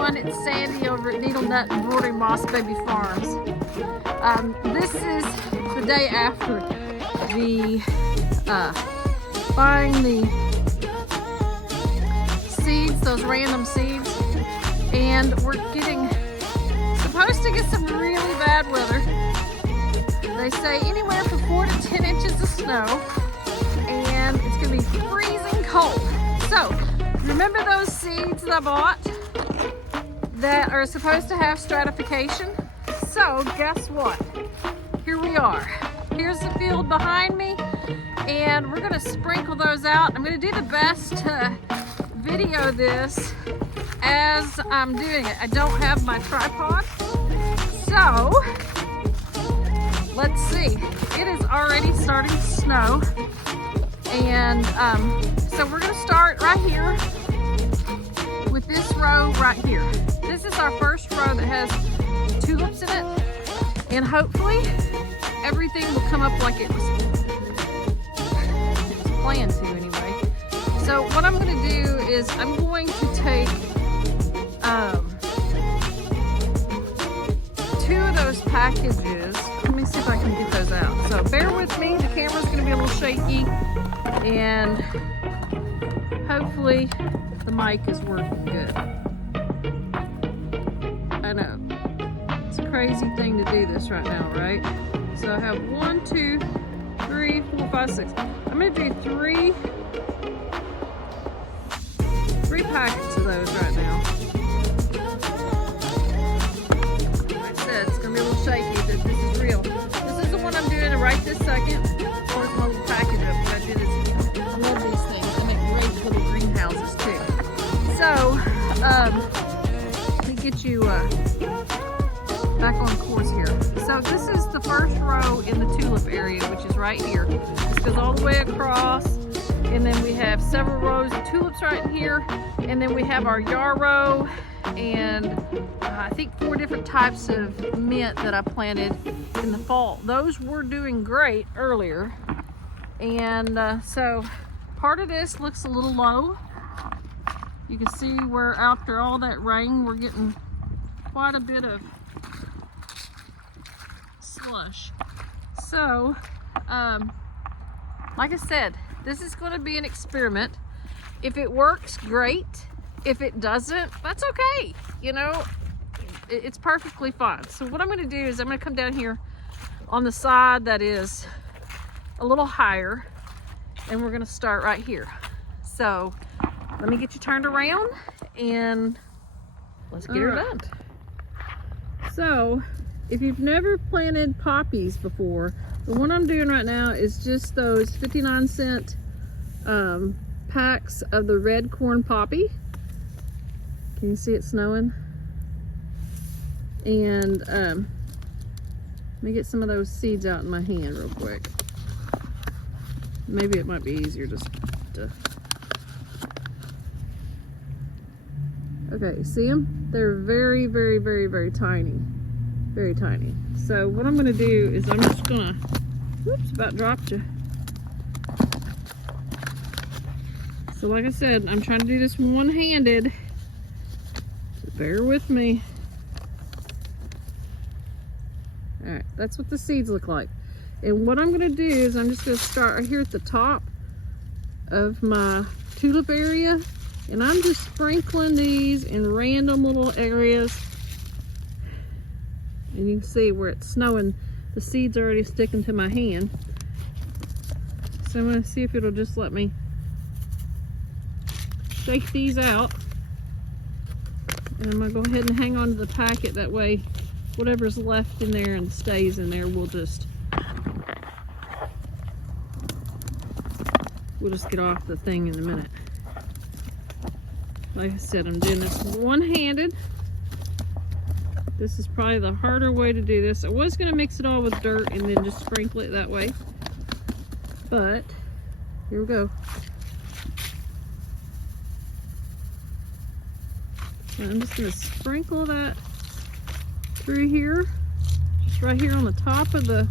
everyone. It's Sandy over at Needle Nut Embroidery Moss Baby Farms. This is the day after the buying the seeds, those random seeds, and we're supposed to get some really bad weather. They say anywhere from 4 to 10 inches of snow, and it's going to be freezing cold. So, remember those seeds that I bought that are supposed to have stratification? So, guess what? Here we are. Here's the field behind me, and we're going to sprinkle those out. I'm going to do the best to video this as I'm doing it. I don't have my tripod, so let's see. It is already starting to snow, and so we're going to start right here with this row right here. This is our first row that has tulips in it, and hopefully everything will come up like it was planned to anyway. So what I'm going to do is I'm going to take 2 of those packages. Let me see if I can get those out. So bear with me, the camera's going to be a little shaky, and hopefully the mic is working good. I know, it's a crazy thing to do this right now, right? So I have 1, 2, 3, 4, 5, 6. I'm going to do 3 packets of those right now. Like I said, it's going to be a little shaky, but this is real. This is the one I'm doing right this second. Here's my little package of what I did is, I love these things. They make great little greenhouses too. So, let me get you back on course here. So this is the first row in the tulip area, which is right here. This goes all the way across, and then we have several rows of tulips right in here, and then we have our yarrow, and I think 4 different types of mint that I planted in the fall. Those were doing great earlier, and so part of this looks a little low. You can see where after all that rain we're getting quite a bit of slush. So like I said, this is going to be an experiment. If it works, great. If it doesn't, that's okay. You know, it's perfectly fine. So what I'm going to do is I'm going to come down here on the side that is a little higher, and we're going to start right here. So let me get you turned around and let's get her done. So if you've never planted poppies before, the one I'm doing right now is just those 59-cent packs of the red corn poppy. Can you see it snowing? And let me get some of those seeds out in my hand real quick. Maybe it might be easier just to... Okay, see them? They're very, very, very, very tiny. Very tiny. So what I'm going to do is I'm just going to... Whoops, about dropped you. So like I said, I'm trying to do this one-handed. So bear with me. Alright, that's what the seeds look like. And what I'm going to do is I'm just going to start right here at the top of my tulip area. And I'm just sprinkling these in random little areas. And you can see where it's snowing, the seeds are already sticking to my hand. So I'm going to see if it'll just let me shake these out. And I'm going to go ahead and hang on to the packet. That way, whatever's left in there and stays in there, we'll just get off the thing in a minute. Like I said, I'm doing this one-handed. This is probably the harder way to do this. I was going to mix it all with dirt and then just sprinkle it that way. But, here we go. And I'm just going to sprinkle that through here. Just right here on the top of the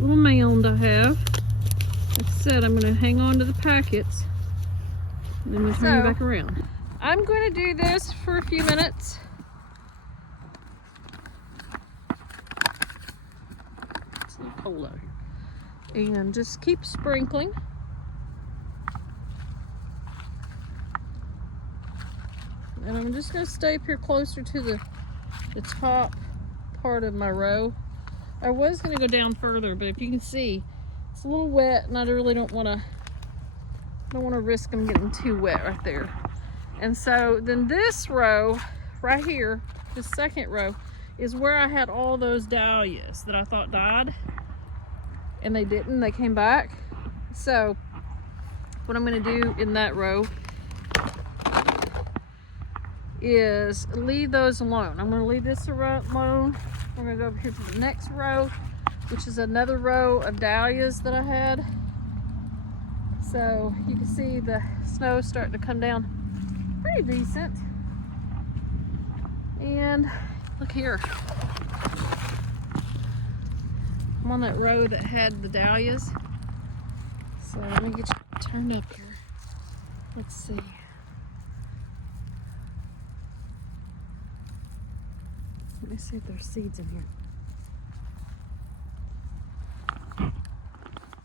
little mound I have. Like I said, I'm going to hang on to the packets. And then we'll turn it back around. I'm going to do this for a few minutes. It's a little cold out here. And just keep sprinkling. And I'm just going to stay up here closer to the top part of my row. I was going to go down further, but if you can see, it's a little wet, and I really don't want to risk them getting too wet right there. And so then this row right here, this second row, is where I had all those dahlias that I thought died, and they didn't. They came back. So what I'm going to do in that row is leave those alone. I'm going to leave this alone. We're going to go over here to the next row, which is another row of dahlias that I had. So you can see the snow starting to come down pretty decent. And look here. I'm on that row that had the dahlias. So let me get you turned up here. Let's see. Let me see if there's seeds in here.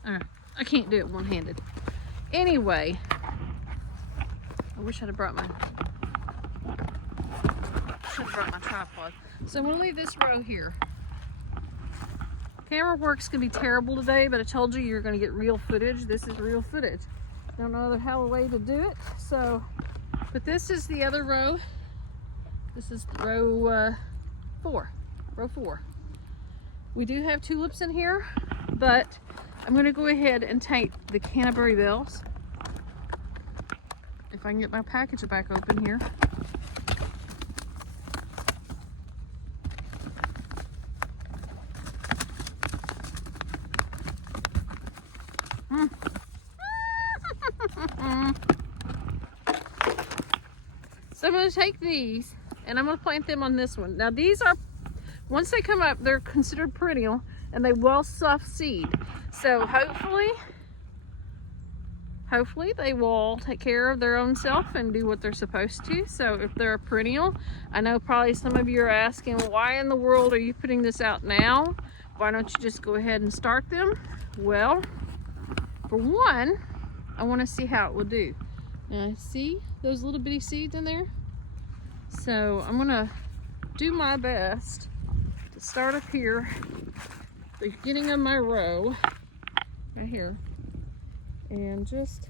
Alright, I can't do it one-handed. Anyway, I wish I'd have brought my tripod. So I'm going to leave this row here. Camera work's going to be terrible today, but I told you you're going to get real footage. This is real footage. Don't know how a way to do it. So, but this is the other row. This is row 4. Row 4. We do have tulips in here, but I'm going to go ahead and take the Canterbury bells. If I can get my package back open here. So I'm going to take these and I'm going to plant them on this one. Now these are, once they come up, they're considered perennial and they will self-seed. So hopefully they will take care of their own self and do what they're supposed to. So if they're a perennial, I know probably some of you are asking, well, why in the world are you putting this out now? Why don't you just go ahead and start them? Well, for one, I want to see how it will do. Now, see those little bitty seeds in there? So I'm gonna do my best to start up here, the beginning of my row, right here, and just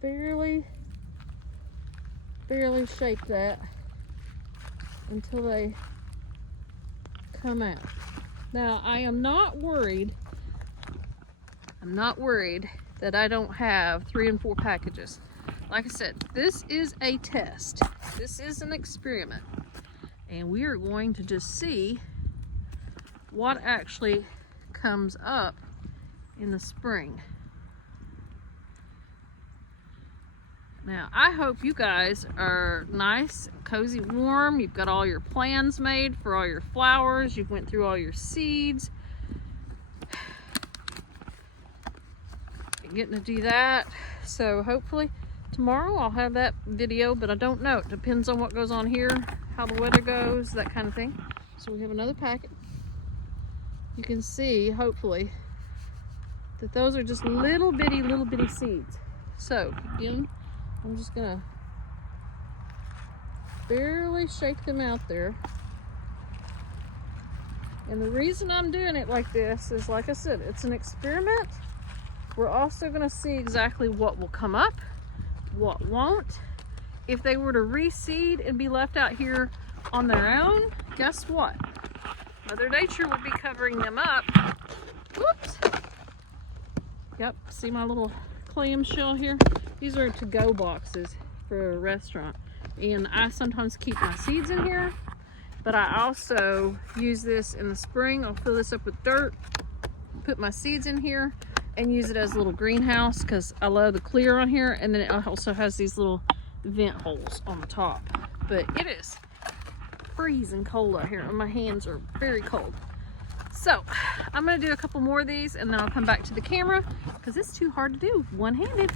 barely shake that until they come out. Now, I am not worried. I'm not worried that I don't have 3 and 4 packages. Like I said, this is a test. This is an experiment. And we are going to just see what actually comes up in the spring. Now, I hope you guys are nice, cozy, warm. You've got all your plans made for all your flowers. You've went through all your seeds. Getting to do that. So hopefully tomorrow I'll have that video, but I don't know. It depends on what goes on here, how the weather goes, that kind of thing. So we have another packet. You can see, hopefully, that those are just little bitty seeds. So again, I'm just gonna barely shake them out there. And the reason I'm doing it like this is, like I said, it's an experiment. We're also going to see exactly what will come up, what won't. If they were to reseed and be left out here on their own, guess what? Mother Nature would be covering them up. Whoops. Yep, see my little clamshell here? These are to-go boxes for a restaurant. And I sometimes keep my seeds in here, but I also use this in the spring. I'll fill this up with dirt, put my seeds in here, and use it as a little greenhouse because I love the clear on here. And then it also has these little vent holes on the top. But it is freezing cold out here and my hands are very cold. So I'm going to do a couple more of these and then I'll come back to the camera because it's too hard to do one-handed.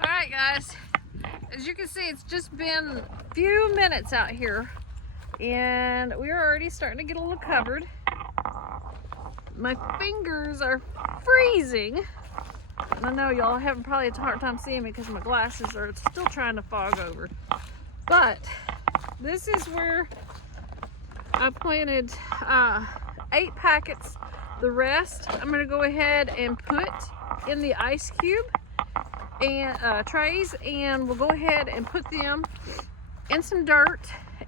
All right, guys, as you can see, it's just been a few minutes out here and we're already starting to get a little covered. My fingers are freezing. I know y'all having probably a hard time seeing me because my glasses are still trying to fog over. But this is where I planted 8 packets. The rest I'm going to go ahead and put in the ice cube and trays, and we'll go ahead and put them in some dirt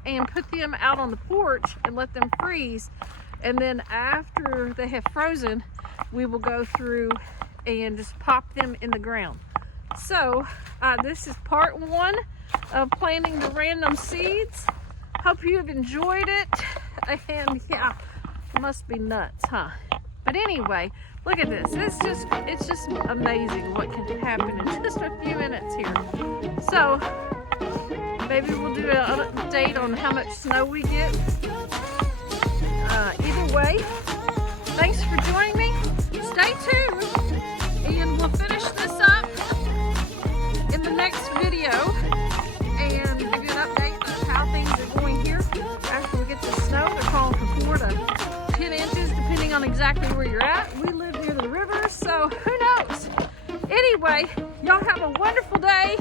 and put them out on the porch and let them freeze. And then after they have frozen, we will go through and just pop them in the ground. So this is part 1 of planting the random seeds. Hope you have enjoyed it. And yeah, it must be nuts, huh? But anyway, look at this. It's just amazing what can happen in just a few minutes here. So maybe we'll do an update on how much snow we get. Either way, thanks for joining me. Stay tuned and we'll finish this up in the next video and give you an update of how things are going here after we get the snow. They're calling for 4 to 10 inches depending on exactly where you're at. We live near the river, so who knows? Anyway, y'all have a wonderful day.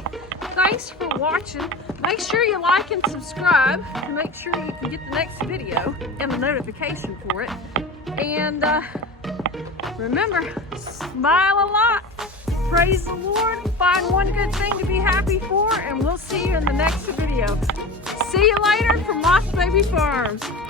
Thanks for watching. Make sure you like and subscribe to make sure you can get the next video and the notification for it. And remember, smile a lot. Praise the Lord. Find one good thing to be happy for, and we'll see you in the next video. See you later from Moss Baby Farms.